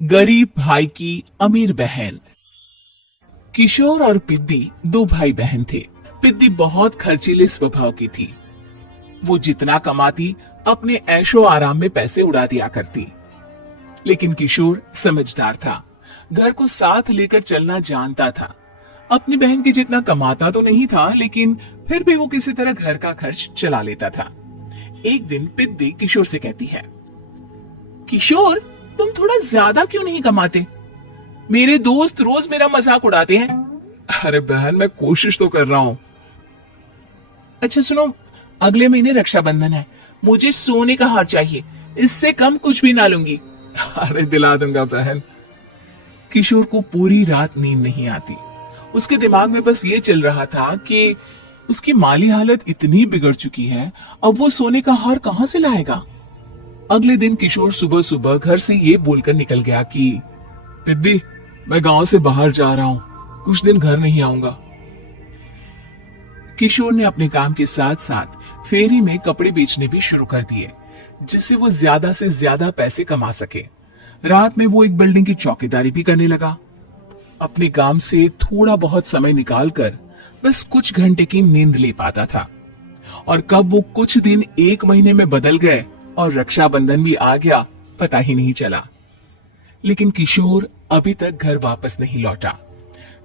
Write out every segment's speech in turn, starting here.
गरीब भाई की अमीर बहन। किशोर और पिद्दी दो भाई बहन थे। पिद्दी बहुत खर्चीले स्वभाव की थी। वो जितना कमाती अपने ऐशो आराम में पैसे उड़ा दिया करती। लेकिन किशोर समझदार था, घर को साथ लेकर चलना जानता था। अपनी बहन के जितना कमाता तो नहीं था, लेकिन फिर भी वो किसी तरह घर का खर्च चला लेता था। एक दिन पिद्दी किशोर से कहती है, किशोर, तुम थोड़ा ज्यादा क्यों नहीं कमाते? मेरे दोस्त रोज मेरा मजाक उड़ाते हैं। अरे बहन, मैं कोशिश तो कर रहा हूँ। अच्छा सुनो, अगले महीने रक्षाबंधन है, मुझे सोने का हार चाहिए, इससे कम कुछ भी ना लूंगी। अरे दिला दूंगा बहन। किशोर को पूरी रात नींद नहीं आती। उसके दिमाग में बस ये चल रहा था कि उसकी माली हालत इतनी बिगड़ चुकी है, अब वो सोने का हार कहां से लाएगा। अगले दिन किशोर सुबह सुबह घर से ये बोलकर निकल गया कि पिद्दी, मैं गांव से बाहर जा रहा हूँ, कुछ दिन घर नहीं आऊंगा। किशोर ने अपने काम के साथ साथ फेरी में कपड़े बेचने भी शुरू कर दिए, जिससे वो ज्यादा से ज्यादा पैसे कमा सके। रात में वो एक बिल्डिंग की चौकीदारी भी करने लगा। अपने काम से थोड़ा बहुत समय निकालकर बस कुछ घंटे की नींद ले पाता था। और कब वो कुछ दिन एक महीने में बदल गए और रक्षाबंधन भी आ गया, पता ही नहीं चला। लेकिन किशोर अभी तक घर वापस नहीं लौटा।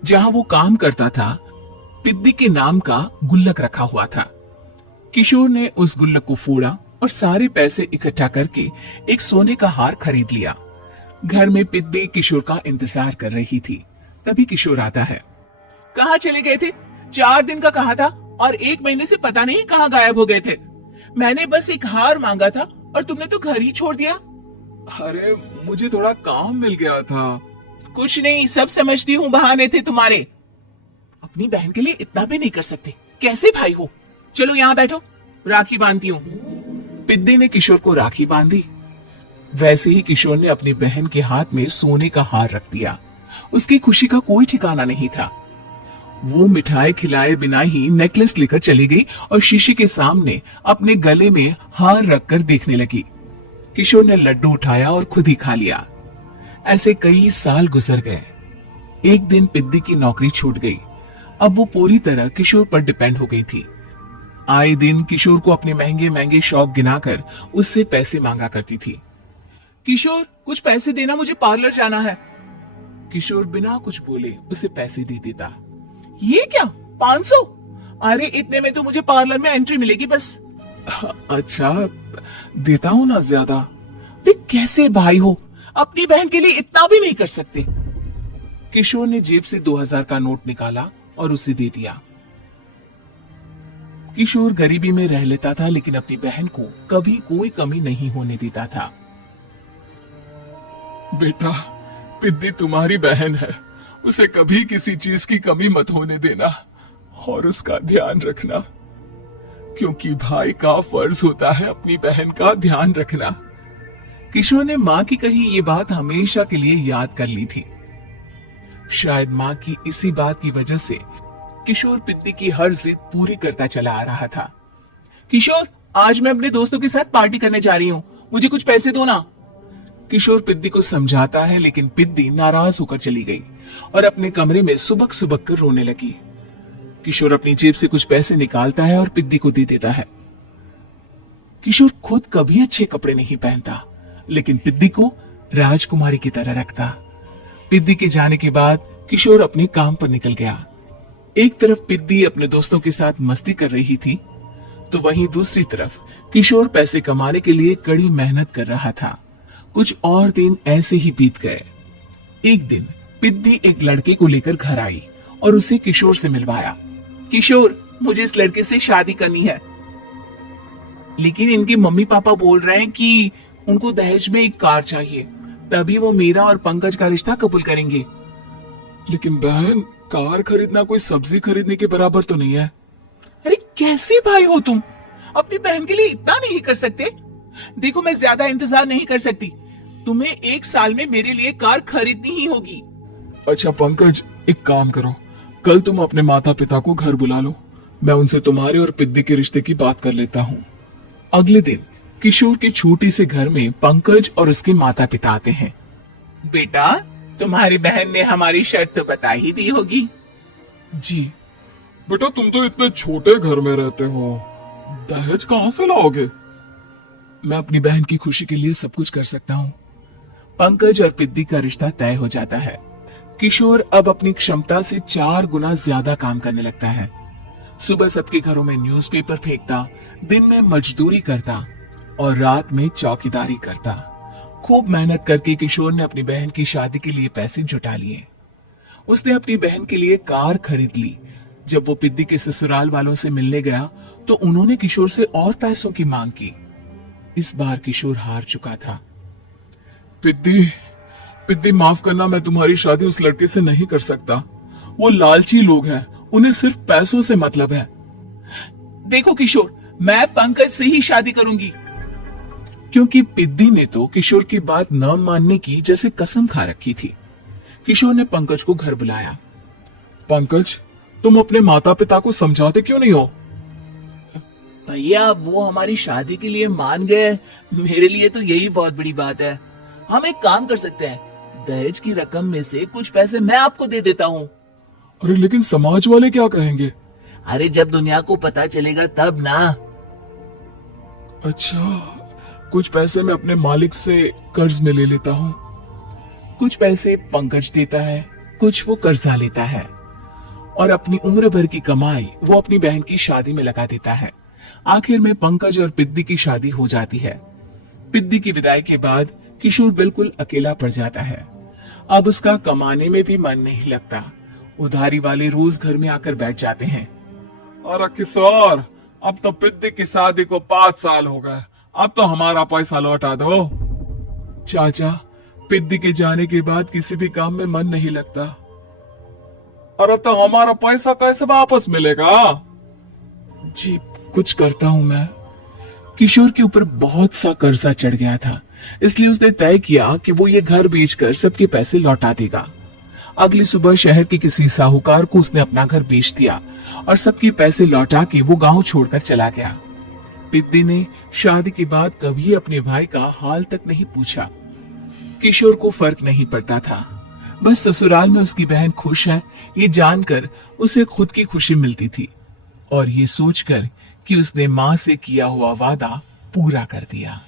जहां वो काम करता था, पिद्दी के नाम का गुल्लक रखा हुआ था। किशोर ने उस गुल्लक को फोड़ा और सारे पैसे इकट्ठा करके एक सोने का हार खरीद लिया। घर में पिद्दी किशोर का इंतजार कर रही थी। तभी किशोर आता है। कहाँ चले गए थे? 4 दिन का कहा था और 1 महीने से पता नहीं कहाँ गायब हो गए थे। मैंने बस एक हार मांगा था और तुमने तो घर ही छोड़ दिया। अरे मुझे थोड़ा काम मिल गया था। कुछ नहीं, सब समझती हूँ, बहाने थे तुम्हारे। अपनी बहन के लिए इतना भी नहीं कर सकते, कैसे भाई हो? चलो यहाँ बैठो, राखी बांधती हूँ। पिद्दी ने किशोर को राखी बांधी। वैसे ही किशोर ने अपनी बहन के हाथ में सोने का हार रख दिया। उसकी खुशी का कोई ठिकाना नहीं था। वो मिठाई खिलाए बिना ही नेकलेस लेकर चली गई और शीशे के सामने अपने गले में हार रखकर देखने लगी। किशोर ने लड्डू उठाया और खुद ही खा लिया। ऐसे कई साल गुजर गए। एक दिन पिद्दी की नौकरी छूट गई। अब वो पूरी तरह किशोर पर डिपेंड हो गई थी। आए दिन किशोर को अपने महंगे महंगे शौक गिनाकर उससे पैसे मांगा करती थी। किशोर, कुछ पैसे देना, मुझे पार्लर जाना है। किशोर बिना कुछ बोले उसे पैसे दे देता। ये क्या, 500? अरे इतने में तो मुझे पार्लर में एंट्री मिलेगी बस। अच्छा, देता हूँ ना ज्यादा। अरे कैसे भाई हो, अपनी बहन के लिए इतना भी नहीं कर सकते। किशोर ने जेब से 2000 का नोट निकाला और उसे दे दिया। किशोर गरीबी में रह लेता था, लेकिन अपनी बहन को कभी कोई कमी नहीं होने देता था। बेटा, पिद्दी तुम्हारी बहन है, उसे कभी किसी चीज की कमी मत होने देना और उसका ध्यान रखना, क्योंकि भाई का फर्ज होता है अपनी बहन का ध्यान रखना। किशोर ने माँ की कही ये बात हमेशा के लिए याद कर ली थी। शायद माँ की इसी बात की वजह से किशोर पिद्दी की हर जिद पूरी करता चला आ रहा था। किशोर, आज मैं अपने दोस्तों के साथ पार्टी करने जा रही हूँ, मुझे कुछ पैसे दो ना। किशोर पिद्दी को समझाता है, लेकिन पिद्दी नाराज होकर चली गई और अपने कमरे में सुबक सुबक कर रोने लगी। किशोर अपनी जेब से कुछ पैसे निकालता है और पिद्दी को दे देता है। किशोर खुद कभी अच्छे कपड़े नहीं पहनता, लेकिन पिद्दी को राजकुमारी की तरह रखता। पिद्दी के जाने के बाद किशोर अपने काम पर निकल गया। एक तरफ पिद्दी अपने दोस्तों के साथ मस्ती कर रही थी, तो वहीं दूसरी तरफ किशोर पैसे कमाने के लिए कड़ी मेहनत कर रहा था। कुछ और दिन ऐसे ही बीत गए। एक दिन पिद्दी एक लड़के को लेकर घर आई और उसे किशोर से मिलवाया। किशोर, मुझे इस लड़के से शादी करनी है, लेकिन इनके मम्मी पापा बोल रहे हैं कि उनको दहेज में एक कार चाहिए, तभी वो मेरा और पंकज का रिश्ता कबूल करेंगे। लेकिन बहन, कार खरीदना कोई सब्जी खरीदने के बराबर तो नहीं है। अरे कैसे भाई हो तुम, अपनी बहन के लिए इतना नहीं कर सकते? देखो, मैं ज्यादा इंतजार नहीं कर सकती, तुम्हें 1 साल में मेरे लिए कार खरीदनी ही होगी। अच्छा पंकज, एक काम करो, कल तुम अपने माता पिता को घर बुला लो, मैं उनसे तुम्हारे और पिद्दी के रिश्ते की बात कर लेता हूँ। अगले दिन किशोर के छोटे से घर में पंकज और उसके माता पिता आते हैं। बेटा, तुम्हारी बहन ने हमारी शर्त तो बता ही दी होगी। जी। बेटा, तुम तो इतने छोटे घर में रहते हो, दहेज कहां से लाओगे? मैं अपनी बहन की खुशी के लिए सब कुछ कर सकता हूँ। पंकज और पिद्दी का रिश्ता तय हो जाता है। किशोर अब अपनी क्षमता से 4 गुना ज्यादा काम करने लगता है। सुबह सबके घरों में न्यूज़पेपर फेंकता, दिन में मजदूरी करता और रात में चौकीदारी करता। खूब मेहनत करके किशोर ने अपनी बहन की शादी के लिए पैसे जुटा लिए। उसने अपनी बहन के लिए कार खरीद ली। जब वो पिद्दी के ससुराल वालों से मिलने गया तो उन्होंने किशोर से और पैसों की मांग की। इस बार किशोर हार चुका था। पिद्दी माफ करना, मैं तुम्हारी शादी उस लड़के से नहीं कर सकता। वो लालची लोग हैं, उन्हें सिर्फ पैसों से मतलब है। देखो किशोर, मैं पंकज से ही शादी करूंगी। क्योंकि पिद्दी ने तो किशोर की बात न मानने की जैसे कसम खा रखी थी। किशोर ने पंकज को घर बुलाया। पंकज, तुम अपने माता पिता को समझाते क्यों नहीं हो? भैया, वो हमारी शादी के लिए मान गए, मेरे लिए तो यही बहुत बड़ी बात है। हम एक काम कर सकते हैं, दहेज की रकम में से कुछ पैसे मैं आपको दे देता हूँ। अरे लेकिन समाज वाले क्या कहेंगे? अरे जब दुनिया को पता चलेगा तब ना। अच्छा, कुछ पैसे मैं अपने मालिक से कर्ज में ले लेता हूँ। कुछ पैसे पंकज देता है, कुछ वो कर्जा लेता है और अपनी उम्र भर की कमाई वो अपनी बहन की शादी में लगा देता है। आखिर में पंकज और पिद्दी की शादी हो जाती है। पिद्दी की विदाई के बाद किशोर बिल्कुल अकेला पड़ जाता है। अब उसका कमाने में भी मन नहीं लगता। उधारी वाले रोज घर में आकर बैठ जाते हैं। अरे किशोर, अब तो पिद्दी की शादी को 5 साल हो गए, अब तो हमारा पैसा लौटा दो। चाचा, पिद्दी के जाने के बाद किसी भी काम में मन नहीं लगता। अरे तो हमारा पैसा कैसे वापस मिलेगा? जी, कुछ करता हूं मैं। किशोर के ऊपर बहुत सा कर्जा चढ़ गया था, इसलिए उसने तय किया कि वो ये घर बेचकर सबके पैसे लौटा देगा। अगली सुबह शहर के किसी साहूकार को उसने अपना घर बेच दिया और सबके पैसे लौटा के वो गांव छोड़कर चला गया। पिद्दी ने शादी के बाद कभी अपने भाई का हाल तक नहीं पूछा। किशोर को फर्क नहीं पड़ता था। बस ससुराल में उसकी बहन खुश है, ये जानकर उसे खुद की खुशी मिलती थी और ये सोचकर कि उसने मां से किया हुआ वादा पूरा कर दिया।